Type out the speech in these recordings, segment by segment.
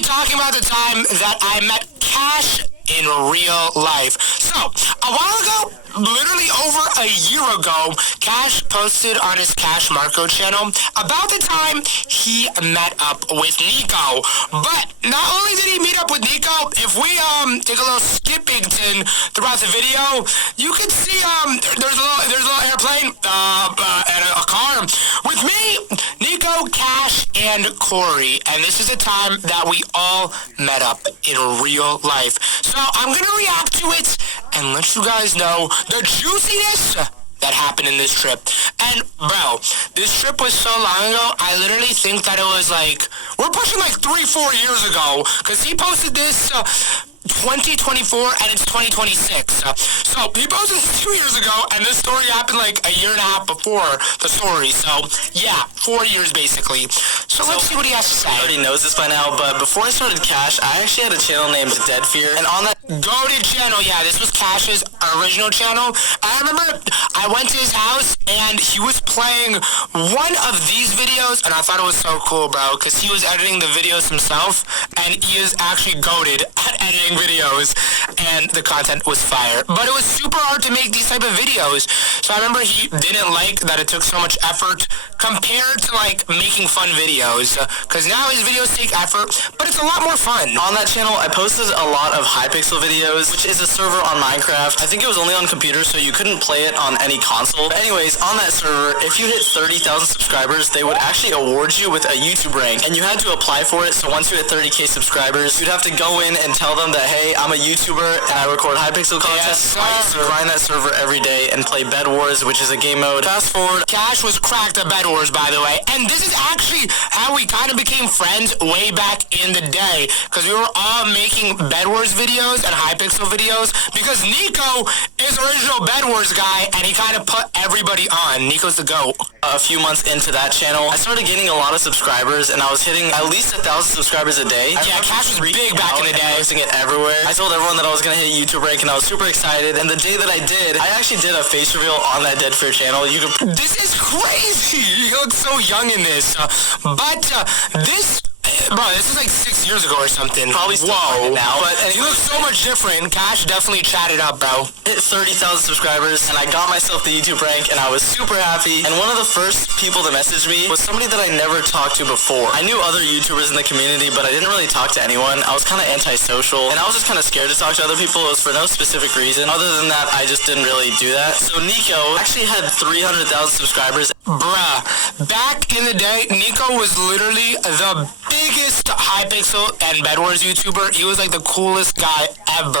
be talking about the time that I met Cash in real life. So, a while ago, literally over a year ago, Cash posted on his Cash Marco channel about the time he met up with Nico. But not only did he meet up with Nico, if we take a little skippington throughout the video, you can see there's a little airplane and a car with me, Nico, Cash, and Corey. And this is the time that we all met up in real life. So I'm gonna react to it and let you guys know the juiciness that happened in this trip. And bro, this trip was so long ago, I literally think that it was like, we're pushing like 3-4 years ago, because he posted this 2024 and it's 2026. So he posted this 2 years ago, and this story happened like a year and a half before the story. So yeah, 4 years basically. So let's see what he has to say. Already knows this by now, but before I started Cash, I actually had a channel named Dead Fear, and on that goated channel, yeah, this was Cash's original channel. I remember I went to his house and he was playing one of these videos, and I thought it was so cool, bro, because he was editing the videos himself, and he is actually goated at editing videos, and the content was fire. But it was super hard to make these type of videos, so I remember he didn't like that it took so much effort compared to like making fun videos, because now his videos take effort, but it's a lot more fun. On that channel, I posted a lot of Hypixel videos, which is a server on Minecraft. I think it was only on computer, so you couldn't play it on any console. But anyways, on that server, if you hit 30,000 subscribers, they would actually award you with a YouTube rank, and you had to apply for it. So once you hit 30k subscribers, you'd have to go in and tell them that, hey, I'm a YouTuber and I record Hypixel content. Yes, I used to grind that server every day and play Bed Wars, which is a game mode. Fast forward, Cash was cracked at Bed Wars, by the way, and this is actually how we kind of became friends way back in the day, because we were all making Bed Wars videos and Hypixel videos, because Nico is original Bed Wars guy, and he kind of put everybody on. Nico's the GOAT. A few months into that channel, I started getting a lot of subscribers, and I was hitting at least 1,000 subscribers a day. Yeah, Cash was big back in the day. Posting it everywhere. I told everyone that I was gonna hit YouTube rank, and I was super excited. And the day that I did, I actually did a face reveal on that Dead Fear channel. You can. This is crazy. He looks so young in this, but this. Bro, this is like 6 years ago or something. Probably still now, but he looks so much different. Cash definitely chatted up, bro. Hit 30,000 subscribers, and I got myself the YouTube rank, and I was super happy. And one of the first people that messaged me was somebody that I never talked to before. I knew other YouTubers in the community, but I didn't really talk to anyone. I was kind of antisocial, and I was just kind of scared to talk to other people. It was for no specific reason. Other than that, I just didn't really do that. So Nico actually had 300,000 subscribers. Bruh, back in the day, Nico was literally the biggest Hypixel and Bed Wars YouTuber. He was like the coolest guy ever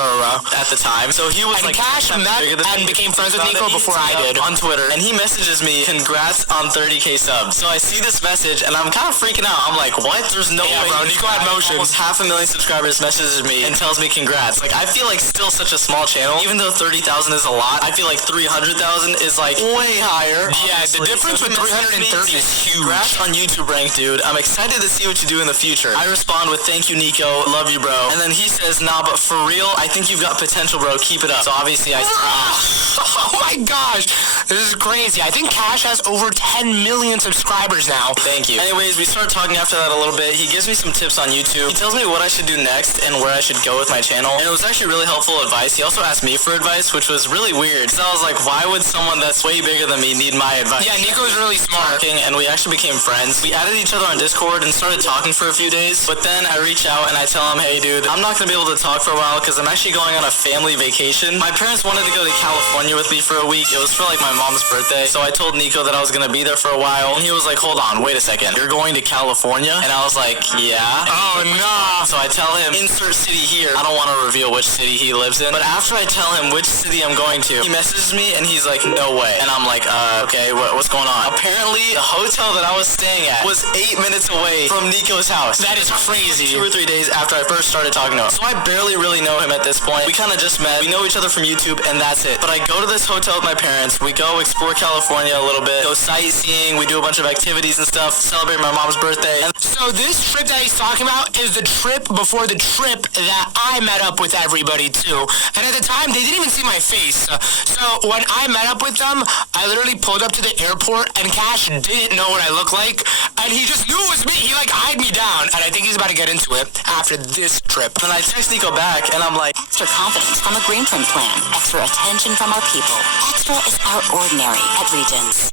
at the time. So he was and like Cash met and became friends with Nico before I did on Twitter, and he messages me, congrats on 30k subs. So I see this message and I'm kind of freaking out. I'm like, what? There's no way. Bro, Nico had motion. Almost 500,000 subscribers messages me and tells me congrats. Like, I feel like still such a small channel, even though 30,000 is a lot. I feel like 300,000 is like way higher. Yeah, obviously. The difference with 330 is huge. Congrats on YouTube rank, dude. I'm excited to see what you do in the future. I respond with, thank you, Nico. Love you, bro. And then he says, nah, but for real, I think you've got potential, bro. Keep it up. So obviously I oh my gosh. This is crazy. I think Cash has over 10 million subscribers now. Thank you. Anyways, we start talking after that a little bit. He gives me some tips on YouTube. He tells me what I should do next and where I should go with my channel. And it was actually really helpful advice. He also asked me for advice, which was really weird. So I was like, why would someone that's way bigger than me need my advice? Yeah, Nico's really smart. And we actually became friends. We added each other on Discord and started talking for a few days. But then I reach out and I tell him, hey dude, I'm not gonna be able to talk for a while because I'm actually going on a family vacation. My parents wanted to go to California with me for a week. It was for like my mom's birthday. So I told Nico that I was gonna be there for a while. And he was like, hold on, wait a second. You're going to California? And I was like, yeah. Oh no. So I tell him, insert city here. I don't want to reveal which city he lives in. But after I tell him which city I'm going to, he messages me and he's like, no way. And I'm like, okay, what's going on? Apparently, the hotel that I was staying at was 8 minutes away from Nico's house. That is crazy. 2 or 3 days after I first started talking to him. So I barely really know him at this point. We kind of just met. We know each other from YouTube, and that's it. But I go to this hotel with my parents. We go explore California a little bit, go sightseeing. We do a bunch of activities and stuff, celebrate my mom's birthday. And so this trip that he's talking about is the trip before the trip that I met up with everybody too. And at the time, they didn't even see my face. So when I met up with them, I literally pulled up to the airport, and Cash didn't know what I looked like, and he just knew it was me. He like eyed me down. down, and I think he's about to get into it after this trip. And I text Nico back, and I'm like, Extra confidence from a Greenprint plan. Extra attention from our people. Extra is our ordinary at Regions.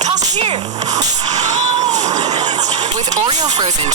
Toss here! With Oreo frozen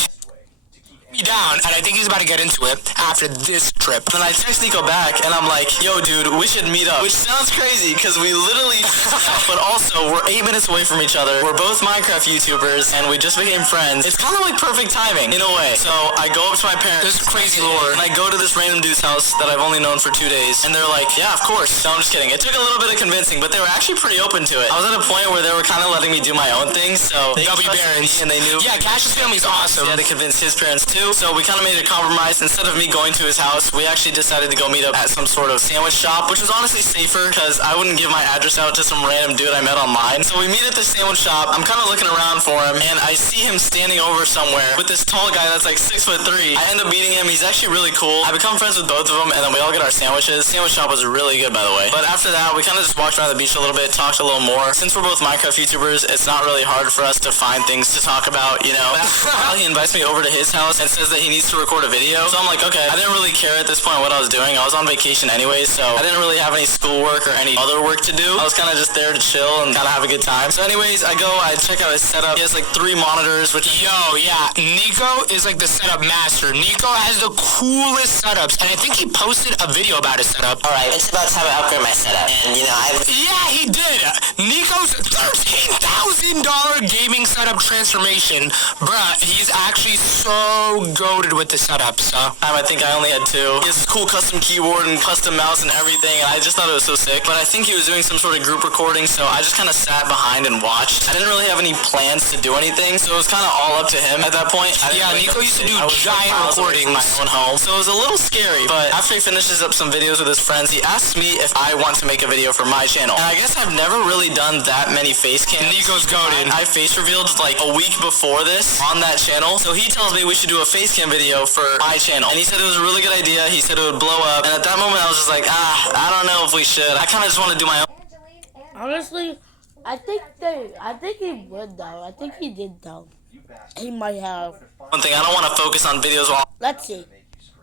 down, and I think he's about to get into it after this trip. and I text Nico back, and I'm like, yo, dude, we should meet up. Which sounds crazy, because we literally just met, but also, we're 8 minutes away from each other. We're both Minecraft YouTubers, and we just became friends. It's kind of like perfect timing, in a way. So, I go up to my parents. This is crazy lore. And I go to this random dude's house that I've only known for 2 days, and they're like, yeah, of course. No, I'm just kidding. It took a little bit of convincing, but they were actually pretty open to it. I was at a point where they were kind of letting me do my own thing, so they W trusted Barons. me, and they knew. Yeah, Cash's family's awesome. He had to convince his parents too, so we kind of made a compromise. Instead of me going to his house, we actually decided to go meet up at some sort of sandwich shop, which was honestly safer because I wouldn't give my address out to some random dude I met online. So we meet at the sandwich shop. I'm kind of looking around for him, and I see him standing over somewhere with this tall guy that's like 6'3". I end up meeting him. He's actually really cool. I become friends with both of them, and then we all get our sandwiches. The sandwich shop was really good, by the way. But after that, we kind of just walked around the beach a little bit, talked a little more. Since we're both Minecraft YouTubers, it's not really hard for us to find things to talk about, you know. After a while, he invites me over to his house and says that he needs to record a video. So I'm like, okay. I didn't really care at this point what I was doing. I was on vacation anyways, so I didn't really have any schoolwork or any other work to do. I was kind of just there to chill and kind of have a good time. So anyways, I check out his setup. He has like 3 monitors, which Yo, yeah, Nico is like the setup master. Nico has the coolest setups, and I think he posted a video about his setup. Alright, it's about time I upgrade my setup. And, you know, Yeah, he did. Nico's $13,000 gaming setup transformation. Bruh, he's actually so goated with the setup, so. I think I only had 2. He has this cool custom keyboard and custom mouse and everything, and I just thought it was so sick. But I think he was doing some sort of group recording, so I just kind of sat behind and watched. I didn't really have any plans to do anything, so it was kind of all up to him at that point. Yeah, Nico used to do I was giant miles away from recordings. my own home, so it was a little scary. But after he finishes up some videos with his friends, he asks me if I want to make a video for my channel. And I guess I've never really done that many face cams. Nico's goated. I face revealed like a week before this on that channel, so he tells me we should do a face cam video for my channel. And he said it was a really good idea. He said it would blow up. And at that moment, I was just like, I don't know if we should. I kind of just want to do my own. Honestly, I think he would though. I think he did though. He might have. Thing. I don't want to focus on videos while Let's see.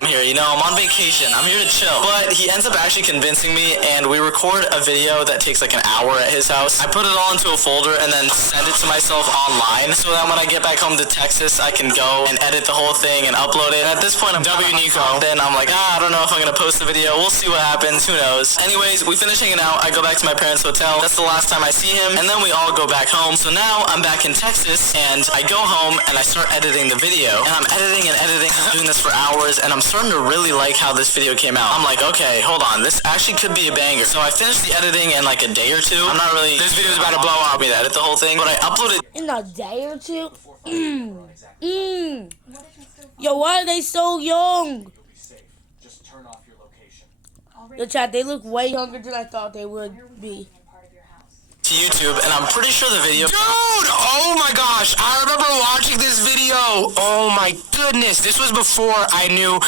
I'm here, you know, I'm on vacation. I'm here to chill. But he ends up actually convincing me, and we record a video that takes like an hour at his house. I put it all into a folder and then send it to myself online so that when I get back home to Texas, I can go and edit the whole thing and upload it. And at this point, I'm Nico. Then I'm like, I don't know if I'm going to post the video. We'll see what happens. Who knows? Anyways, we finish hanging out. I go back to my parents' hotel. That's the last time I see him. And then we all go back home. So now I'm back in Texas, and I go home and I start editing the video. And I'm editing and editing. I'm doing this for hours, and I'm starting to really like how this video came out. I'm like, okay, hold on, this actually could be a banger. So I finished the editing in like a day or 2. I'm not really. This video's about to blow up. Me to edit the whole thing, but I uploaded. In a day or 2. Yo, why are they so young? Yo, chat, they look way younger than I thought they would be. To YouTube, and I'm pretty sure the video. Dude, oh my gosh, I remember watching this video. Oh my goodness, this was before I knew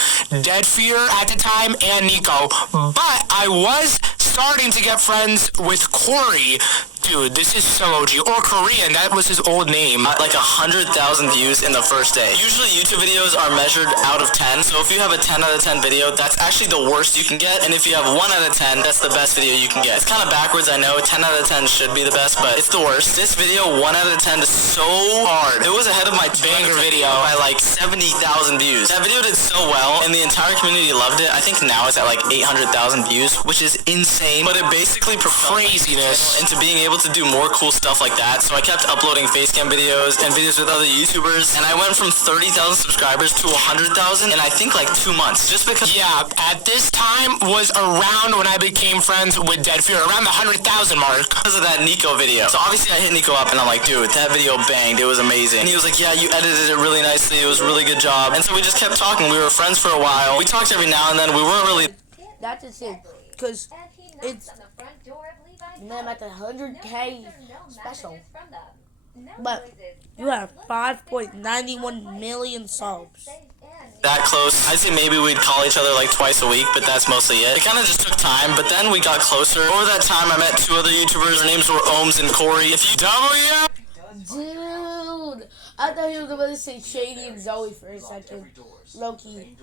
Dead Fear at the time and Nico, but I was starting to get friends with Corey. Dude, this is so OG. Or Korean, that was his old name. Like 100,000 views in the first day. Usually YouTube videos are measured out of 10, so if you have a 10 out of 10 video, that's actually the worst you can get, and if you have 1 out of 10, that's the best video you can get. It's kind of backwards, I know. 10 out of 10 should be the best, but it's the worst. This video, 1 out of 10 is so hard. It was ahead of my banger video by like 70,000 views. That video did so well, and the entire community loved it. I think now it's at like 800,000 views, which is insane, but it basically Craziness. into being able to do more cool stuff like that. So I kept uploading facecam videos and videos with other YouTubers, and I went from 30,000 subscribers to 100,000 in I think like 2 months, just because. Yeah, at this time was around when I became friends with Dead Fear, around the 100,000 mark. Because of that Nico video. So obviously I hit Nico up and I'm like, dude, that video banged. It was amazing. And he was like, yeah, you edited it really nicely. It was a really good job. And so we just kept talking. We were friends for a while. We talked every now and then. We weren't really. That's just it. Because it's. Man, I'm at the 100K special. But you have 5.91 million subs. That close. I'd say maybe we'd call each other like twice a week, but that's mostly it. It kind of just took time, but then we got closer. Over that time, I met 2 other YouTubers. Their names were Ohms and Corey. If you Dude, I thought he was going to say Shady and Zoe for a second. Loki.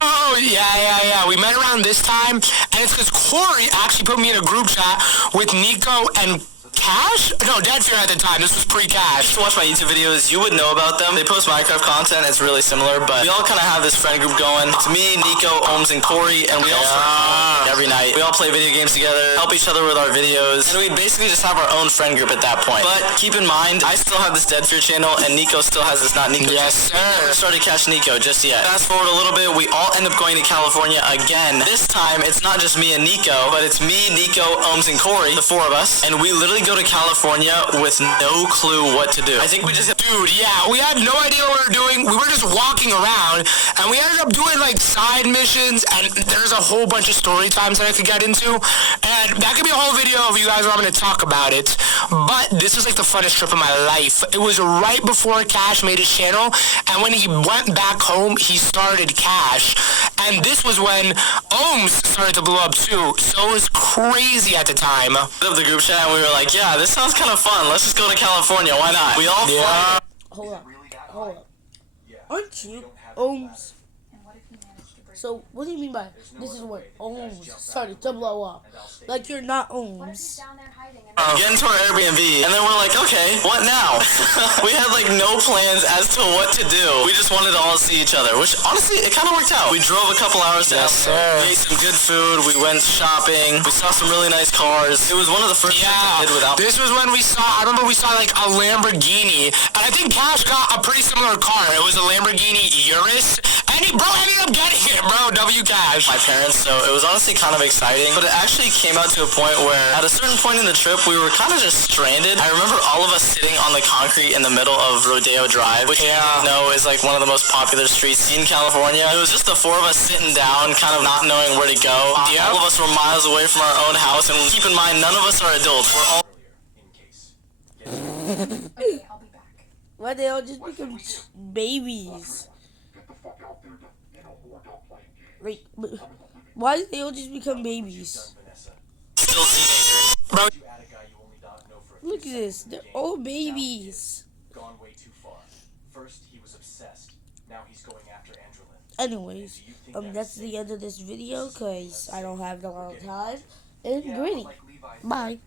Oh, yeah. We met around this time, and it's because Corey actually put me in a group chat with Nico and Cash? No, Dead Fear at the time. This was pre-Cash. If you watch my YouTube videos, you would know about them. They post Minecraft content. It's really similar, but we all kind of have this friend group going. It's me, Nico, Ohms, and Corey, and we all start every night. We all play video games together, help each other with our videos, and we basically just have our own friend group at that point. But keep in mind, I still have this Dead Fear channel, and Nico still has this Not Nico. Yes, sir. Never started Cash Nico just yet. Fast forward a little bit, we all end up going to California again. This time, it's not just me and Nico, but it's me, Nico, Ohms, and Corey, the four of us, and we literally go to California with no clue what to do. I think we just... Dude, yeah, we had no idea what we were doing. We were just walking around, and we ended up doing, like, side missions, and there's a whole bunch of story times that I could get into, and that could be a whole video if you guys want me to talk about it, but this was, like, the funnest trip of my life. It was right before Cash made his channel, and when he went back home, he started Cash, and this was when Ohms started to blow up, too, so it was crazy at the time. Of the group chat, and we were like, yeah, this sounds kind of fun. Let's just go to California. Why not? We all fly. Hold up. Aren't you Ohms? So, what do you mean by this is what Ohms started to blow up? Like you're not Ohms. We get into our Airbnb, and then we're like, okay, what now? We had like no plans as to what to do. We just wanted to all see each other, which honestly, it kind of worked out. We drove a couple hours to LA, we ate some good food, we went shopping, we saw some really nice cars. It was one of the first trips I did without... This was when I remember we saw like a Lamborghini, and I think Cash got a pretty similar car. It was a Lamborghini Urus, and he, ended up getting it, bro, W Cash. My parents, so it was honestly kind of exciting, but it actually came out to a point where at a certain point in the trip, we were kind of just stranded. I remember all of us sitting on the concrete in the middle of Rodeo Drive, which you know is like one of the most popular streets in California. It was just the four of us sitting down, kind of not knowing where to go. All of us were miles away from our own house, and keep in mind, none of us are adults. We're all... Okay, I'll be back. Why they all just become babies? Like, why did they all just become babies? still teenagers. Bro. Look at this. They're all babies. Gone way too far. First he was obsessed. Now he's going after Andrelin. Anyways, that's the end of this video because I don't have a lot of time. And Gritty. Bye.